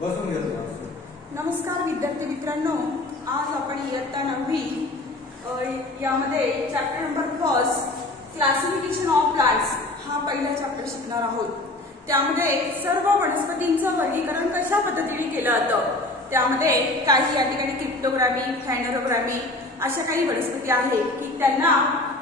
नमस्कार विद्यार्थी मित्रांनो, आज आपण इयत्ता 9वी यामध्ये chapter number 1 classification of plants हा पहिला चॅप्टर शिकणार आहोत। त्यामध्ये सर्व वनस्पतींचं वर्गीकरण कशा पद्धतीने केलं जातं, त्यामध्ये काही या ठिकाणी क्रिप्टोग्रामी, फॅनोरोग्रामी अशा काही वनस्पती आहेत की त्यांना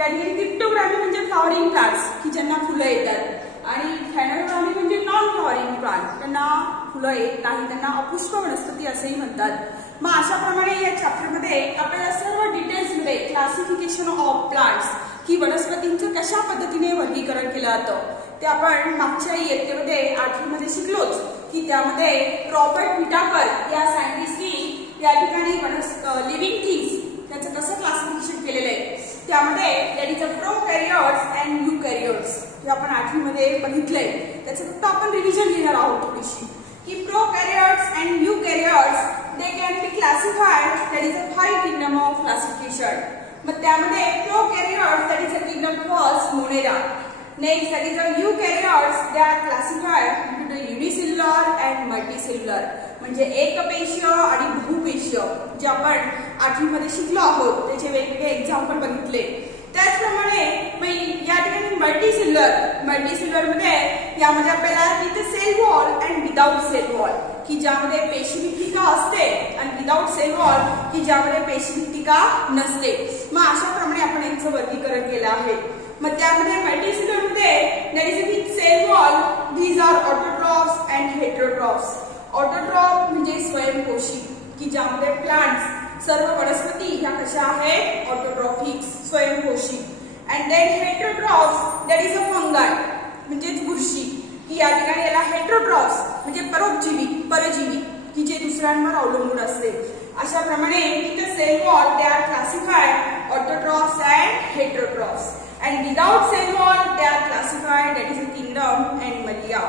या ठिकाणी क्रिप्टोग्रामी म्हणजे फ्लॉवरिंग प्लांट्स की ज्यांना फुलं येतात आणि फॅनोरोग्रामी म्हणजे नॉन फ्लॉवरिंग प्लांट त्यांना फुलं येत नाही, त्यांना अपुष्प वनस्पती असेही म्हणतात। मग अशाप्रमाणे या चॅप्टरमध्ये आपल्याला सर्व डिटेल्समध्ये क्लासिफिकेशन ऑफ प्लांट्स की वनस्पतींचं कशा पद्धतीने वर्गीकरण केलं जातं ते आपण मागच्या इयत्तेमध्ये 8वी मध्ये शिकलोच की त्यामध्ये रॉबर्ट व्हिटाकर या सायंटिस्टनी या ठिकाणी लिव्हिंग थिंग्स त्याचं कसं क्लासिफिकेशन केलेलं आहे, त्यामध्ये दॅट इज अ प्रोकॅरियोट्स अँड यूकॅरियोट्स हे आपण 8वी मध्ये बघितलंय। त्याचं फक्त आपण रिव्हिजन घेणार आहोत थोडीशी की prokaryotes and eukaryotes they can be classified that is a 5 kingdom of classification. मग त्यामध्ये prokaryotes that is a kingdom first monera, next that is a eukaryotes they are classified into the unicellular and multicellular म्हणजे एकपेशीय आणि बहुपेशीय जे आपण 8वी मध्ये शिकलो आहोत त्याचे वेगवेगळे एक्झाम्पल बघितले। त्याचप्रमाणे या ठिकाणी मल्टीसेल्युलर मध्ये यामध्ये आपल्याला with cell wall and without cell wall की ज्यामध्ये पेशीभित्तिका असते आणि विदाउट सेल वॉल की ज्यामध्ये पेशीभित्तिका नसते। मग अशाप्रमाणे आपण यांचं वर्गीकरण केलं आहे। मग त्यामध्ये मल्टीसेल्युलर मध्ये that is with cell wall these are autotrophs and heterotrophs. Autotroph म्हणजे स्वयंपोषी की ज्यामध्ये प्लांट्स सर्व वनस्पती ह्या कशा आहेत ऑटोट्रॉफिक स्वयंपोषी। And then heterotrophs that is a fungi म्हणजेच बुरशी की या ठिकाणी याला हेटेरोट्रॉफ्स म्हणजे परोपजीवी परजीवी की जे दुसऱ्यांवर अवलंबून असते। अशाप्रमाणे with cell wall they are classified autotrophs and heterotrophs and without cell wall they are classified that is a kingdom Animalia.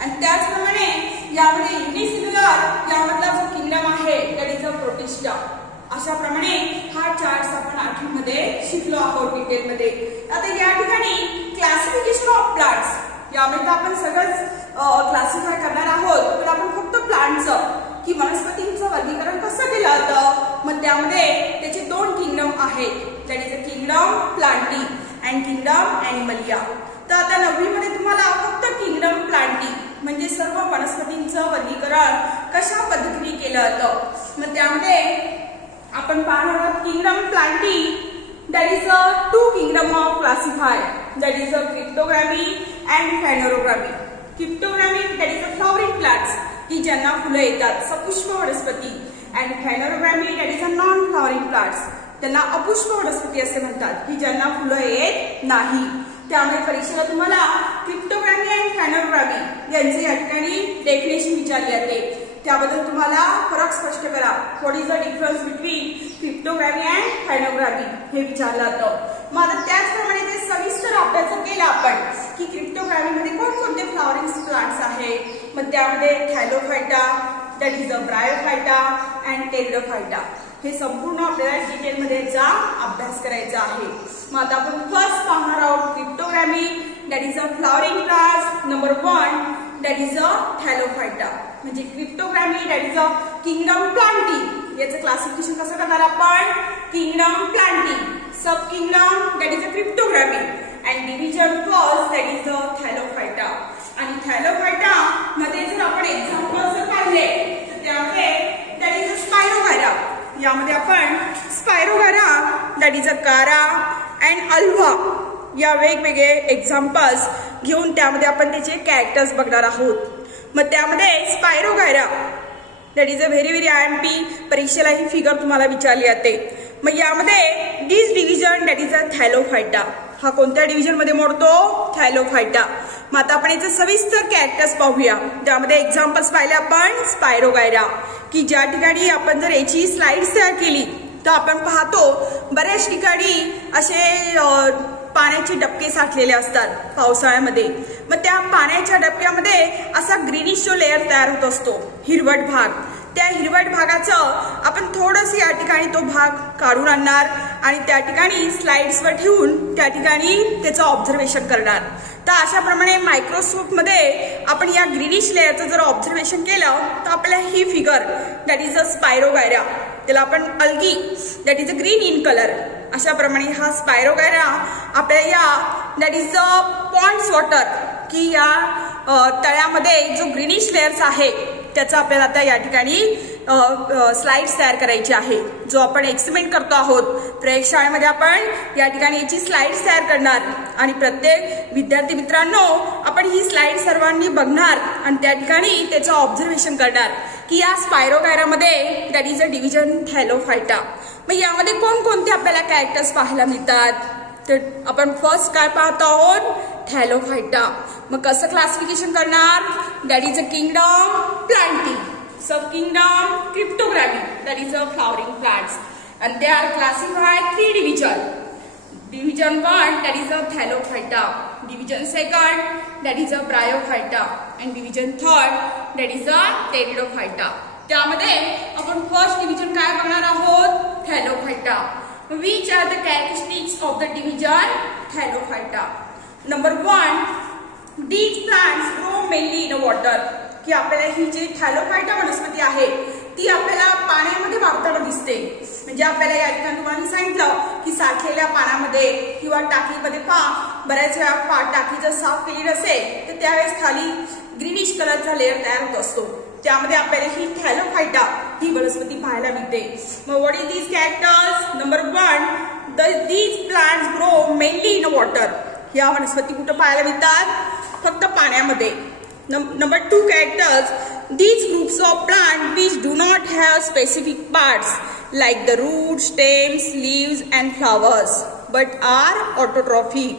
आणि त्याचप्रमाणे यामध्ये युनिसेल्युलर यामधला जो किंगडम आहे दॅट इज अ प्रोटिस्टा। अशाप्रमाणे हा चार्ट आपण 8वी मध्ये शिकलो आहोत डिटेल मध्ये। आता या ठिकाणी क्लासिफिकेशन ऑफ प्लांट्स यामध्ये आपण सगळंच क्लासिफाय करणार आहोत, पण आपण फक्त प्लांटचं की वनस्पतींचं वर्गीकरण कसं केलं जातं मग त्यामध्ये त्याचे 2 किंगडम आहेत that is a kingdom Plantae and kingdom Animalia. तर आता 9वी मध्ये तुम्हाला फक्त किंगडम प्लांटी म्हणजे सर्व वनस्पतींचं वर्गीकरण कशा पद्धतीने केलं जातं मग त्यामध्ये आपण पाहणार आहोत kingdom plantae that is a 2 kingdom of classified that is a cryptogamae and phanerogamae. Cryptogamae that is a flowering plants की ज्यांना फुलं येतात सपुष्प वनस्पती and phanerogamae that is a non flowering plants त्यांना अपुष्प वनस्पती असे म्हणतात की ज्यांना फुलं येत नाही। त्यामुळे परीक्षेला तुम्हाला क्रिप्टोग्रामी अँड फॅनोग्रामी यांचे या ठिकाणी डेफिनेशन विचारले जाते, त्याबद्दल तुम्हाला फरक स्पष्ट करा। What is the difference between cryptogamae and phanerogamae हे विचारलं जातं। मग आता त्याचप्रमाणे ते सविस्तर अभ्यास केला आपण की क्रिप्टोग्रामी मध्ये कोणकोणते फ्लॉवरिंग प्लांट्स आहेत मग त्यामध्ये Thallophyta that is a Bryophyta and Pteridophyta हे संपूर्ण आपल्याला डिटेल मध्ये याचा अभ्यास करायचा आहे। मग आता आपण फर्स्ट पाहणार आहोत cryptogamae that is a flowering plants number 1 that is a thallophyta म्हणजे cryptogamae that is a kingdom plantae. याचं क्लासिफिकेशन कसं करणार आपण किंगडम प्लांटी, सब kingdom that is a cryptogamae and division first that is a thallophyta. आणि thallophyta मध्ये जर आपण एक्झाम्पल जर पाहिले तर त्यामध्ये दॅट इज अ स्पायरोगायरा यामध्ये आपण स्पायरोगायरा दॅट इज अ कारा अँड अल्वा या वेगवेगळे एक्झाम्पल्स घेऊन त्यामध्ये आपण त्याचे कॅरेक्टर्स बघणार आहोत। मग त्यामध्ये spirogyra that is a very IMP परीक्षेला ही फिगर तुम्हाला विचारली जाते। मग यामध्ये this division that is a thallophyta हा कोणत्या डिव्हिजन मध्ये मोडतो थॅलोफायटा। मग आता आपण याचे सविस्तर कॅरेक्टर्स पाहूया। त्यामध्ये एक्झाम्पल्स पाहिले आपण स्पायरोगायरा की ज्या ठिकाणी आपण जर याची स्लाइड्स तयार केली तर आपण पाहतो बऱ्याच ठिकाणी असे पाण्याचे डबके साठलेले असतात पावसाळ्यामध्ये। मग त्या पाण्याच्या डबक्यामध्ये असा ग्रीनिश जो लेअर तयार होत असतो हिरवट भाग, त्या हिरवट भागाचं आपण थोडंसं या ठिकाणी तो भाग काढून आणणार आणि त्या ठिकाणी स्लाइड्सवर ठेवून त्या ठिकाणी त्याचं ऑब्झर्वेशन करणार। तर अशाप्रमाणे मायक्रोस्कोपमध्ये आपण या ग्रीनिश लेअरचं जर ऑब्झर्वेशन केलं तर आपल्याला ही figure that is a spirogyra, त्याला आपण algae that is a green in colour, अशाप्रमाणे हा स्पायरोगायरा आपल्याला या that is a ponds water की या तळ्यामध्ये जो ग्रीनिश लेअर्स आहे त्याचा आपल्याला आता या ठिकाणी स्लाइड्स तयार करायची आहे, जो आपण एक्सपेरिमेंट करतो आहोत प्रयोगशाळेमध्ये. आपण या ठिकाणी याची स्लाइड्स तयार करणार आणि प्रत्येक विद्यार्थी मित्रांनो आपण ही स्लाइड सर्वांनी बघणार आणि त्या ठिकाणी त्याचं ऑब्झर्वेशन करणार की या स्पायरोगायरामध्ये that is a division thallophyta. मग यामध्ये कोणकोणते आपल्याला कॅरेक्टर्स पाहायला मिळतात, तर आपण फर्स्ट काय पाहतो आहोत, थॅलोफायटा. मग कसं क्लासिफिकेशन करणार, that is a kingdom plantae, सब kingdom cryptogamae that is a flowering plants and they are classified 3 division. Division 1 that is a thallophyta, division 2 that is a bryophyta and division 3 that is a pteridophyta. त्यामध्ये आपण first division काय बघणार आहोत, Thallophyta. Which are the characteristics of the division thallophyta? Number 1, these plants grow mainly in water. की आपल्याला ही जी Thallophyta वनस्पती आहे ती आपल्याला पाण्यामध्ये वाढताना दिसते. म्हणजे आपल्याला या ठिकाणी तुम्हाला सांगितलं की साठलेल्या पाण्यामध्ये किंवा टाकीमध्ये बऱ्याच वेळा टाकी जर साफ केली नसेल तर त्यावेळेस खाली ग्रीनिश कलरचा लेअर तयार होत असतो, त्यामध्ये आपल्याला ही थॅलोफायटा ही वनस्पती पाहायला मिळते. मग what is these characters? Number 1, these plants grow mainly in water. या वनस्पती कुठं पाहायला मिळतात, फक्त पाण्यामध्ये. Number 2 characters, these groups of plants which do not have specific parts like the roots, stems, leaves and flowers but are autotrophic.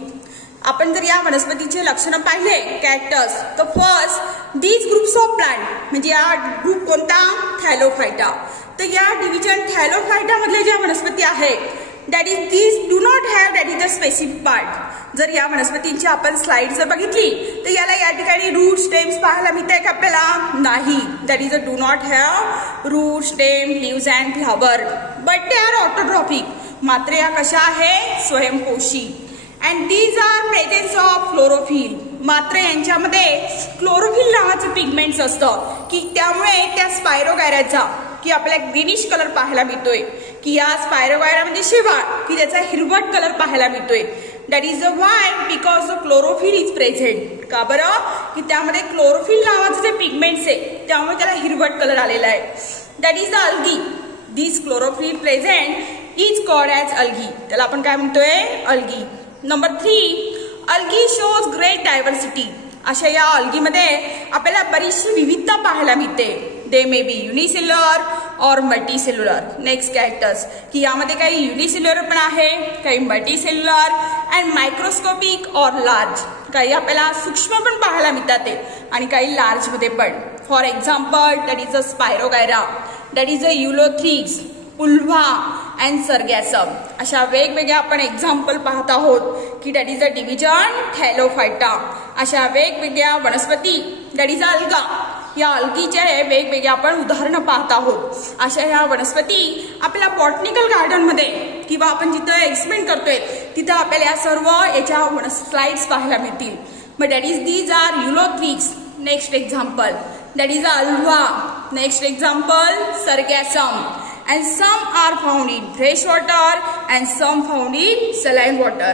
आपण जर या वनस्पतीचे लक्षण पाहिले कॅरेक्टर्स तर first these groups of plant म्हणजे या ग्रुप कोणता, थॅलोफायटा. तर या डिव्हिजन थॅलोफायटा मधले ज्या वनस्पती आहेत that is these do not have that is the specific part. जर या वनस्पतींची आपण स्लाइड जर बघितली तर याला या ठिकाणी रूट स्टेम्स पाहायला मिळते का आपल्याला, नाही. That is a do not have root stem leaves and flower but they are autotrophic. मात्र या कशा आहे, स्वयंपोषी. And these are presence of chlorophyll. मात्र यांच्यामध्ये क्लोरोफिल नावाचं पिगमेंट्स असतं की त्यामुळे त्या स्पायरोगायराचा की आपल्याला ग्रीनिश कलर पाहायला मिळतोय, की या स्पायरोगायरामध्ये शिवाय की त्याचा हिरवट कलर पाहायला मिळतोय. That is a why because the chlorophyll is present. का बरं, की त्यामध्ये क्लोरोफिल नावाचे जे पिगमेंट्स आहे त्यामुळे त्याला हिरवट कलर आलेला आहे. That is the algae. This chlorophyll present is called as algae. त्याला आपण काय म्हणतोय, algae. Number 3, algae shows great diversity. अशा या अल्गीमध्ये आपल्याला बरीचशी विविधता पाहायला मिळते. दे मे बी युनिसेल्युलर और मल्टीसेल्युलर. नेक्स्ट कॅरेक्टर्स की यामध्ये काही युनिसेल्युलर पण आहे, काही मल्टीसेल्युलर अँड मायक्रोस्कोपिक और लार्ज. काही आपल्याला सूक्ष्म पण पाहायला मिळतात आणि काही लार्ज मध्ये पण. For example that is a spirogyra, that is a ulothrix, ulva and sargassum. अशा वेगवेगळ्या आपण एक्झाम्पल पाहत आहोत की that is a division thallophyta. अशा वेगवेगळ्या वनस्पती दॅट इज अ अल्गा. या अल्गीचे वेगवेगळे आपण उदाहरणं पाहत आहोत. अशा ह्या वनस्पती आपल्या बॉटनिकल गार्डनमध्ये किंवा आपण जिथं एक्सपेरिमेंट करतोय तिथं आपल्याला या सर्व याच्या स्लाइड्स पाहायला मिळतील. मग that is these are ulothrix. Next example that is a ulva. Next example sargassum. And some are found in fresh water and some found in saline water.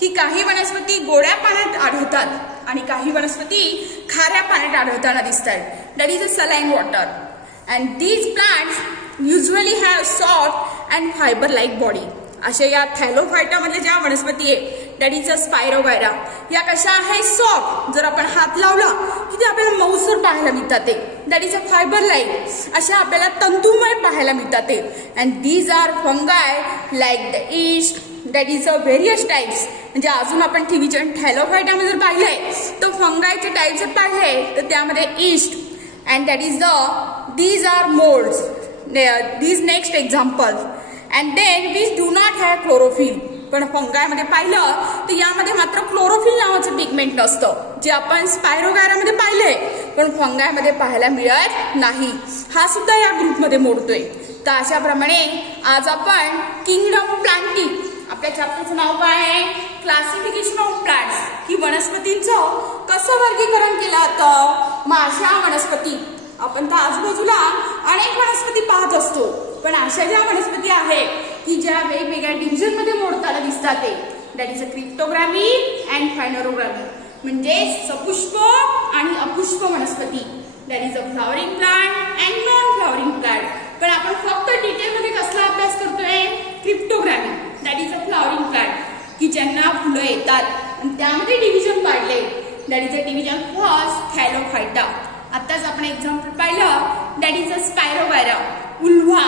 की काही वनस्पती गोड्या पाण्यात आढळतात आणि काही वनस्पती खाऱ्या पाण्यात आढळताना दिसतात. That is a saline water. And these plants usually have soft and fibre like body. अशा या थॅलोफायटा मधल्या ज्या वनस्पती आहे दॅट इज अ स्पायरोगायरा, या कशा आहे, सॉफ्ट. जर आपण हात लावला की ते आपल्याला मऊसर पाहायला मिळतात. That is a fibre like. अशा आपल्याला तंतुमय पाहायला मिळतात. And these are fungi like the yeast. That is a various types. म्हणजे अजून आपण डिव्हिजन थॅलोफायटामध्ये जर पाहिलंय तर फंगायचे टाइप्स जर पाहिले तर त्यामध्ये yeast and that is these are moulds. These next example. And then which do not have chlorophyll. पण फंगायमध्ये पाहिलं तर यामध्ये मात्र क्लोरोफिल नावाचं पिगमेंट नसतं, जे आपण स्पायरोगायरामध्ये पाहिलंय पण फंगायमध्ये पाहायला मिळत नाही. हा सुद्धा या ग्रुपमध्ये मोडतोय. तर अशा प्रमाणे आज आपण किंगडम प्लांटी, आपल्या चॅप्टरचं नाव काय आहे, क्लासिफिकेशन ऑफ प्लांट्स की वनस्पतींचं कसं वर्गीकरण केलं जातं. मग अशा वनस्पती आपण तर आजूबाजूला अनेक वनस्पती पाहत असतो, पण अशा ज्या वनस्पती आहेत की ज्या वेगवेगळ्या डिव्हिजन मध्ये मोडताना दिसतात ते that is a cryptogamae and phanerogamae. म्हणजे सपुष्प आणि अपुष्प वनस्पती that is a flowering plant and non flowering plant. पण आपण फक्त डिटेलमध्ये कसला अभ्यास करतोय, cryptogamae that is a flowering plant की ज्यांना फुलं येतात आणि त्यामध्ये डिव्हिजन पाडले that is a division first thallophyta. आताच आपण एक्झाम्पल पाहिलं that is a spirogyra, ulva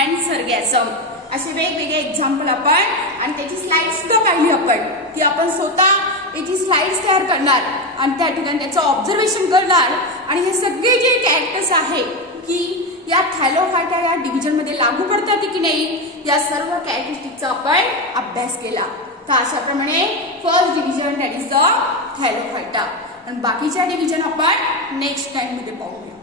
and sargassum. असे वेगवेगळे एक्झाम्पल आपण आणि त्याची स्लाइड सुद्धा पाहिली आपण की आपण स्वतः त्याची स्लाइड्स तयार करणार आणि त्या ठिकाणी त्याचं ऑब्झर्वेशन करणार आणि हे सगळे जे कॅरेक्टर्स आहे की या थॅलोफायटा या डिव्हिजन मध्ये लागू पडतात की नाही, या सर्व कॅरेक्टरिस्टिकचा आपण अभ्यास केला. तर अशाप्रमाणे first division that is the Thallophyta आणि बाकीच्या डिव्हिजन आपण नेक्स्ट टाइम मध्ये पाहूया.